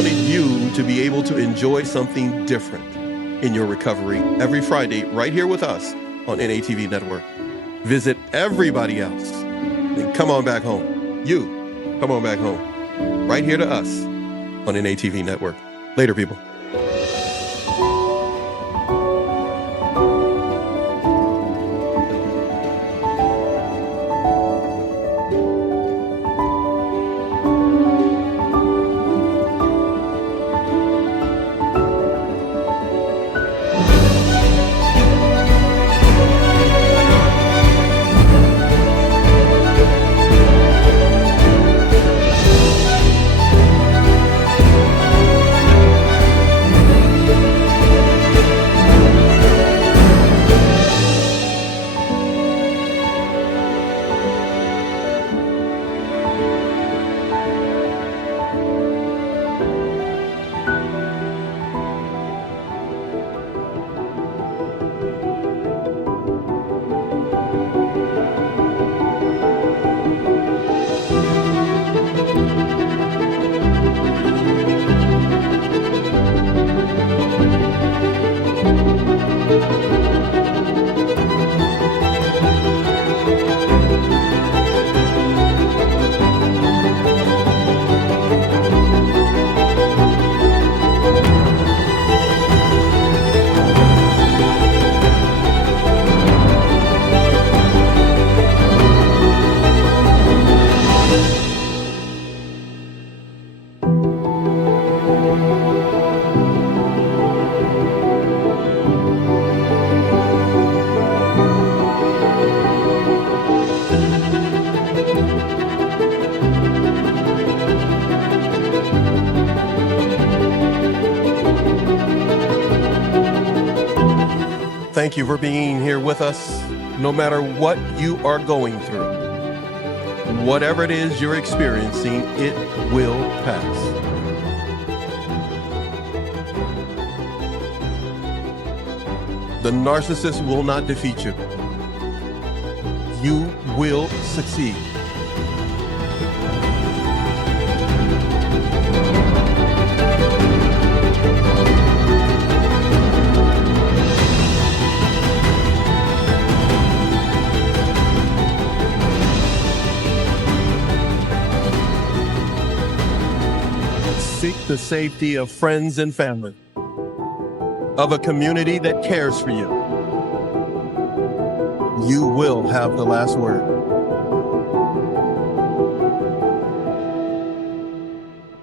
wanted you to be able to enjoy something different in your recovery every Friday right here with us on NATV Network. Visit everybody else and come on back home. You, come on back home. Right here to us on NATV Network. Later, people. Thank you for being here with us, no matter what you are going through. Whatever it is you're experiencing, it will pass. The narcissist will not defeat you. You will succeed. Seek the safety of friends and family, of a community that cares for you. You will have the last word.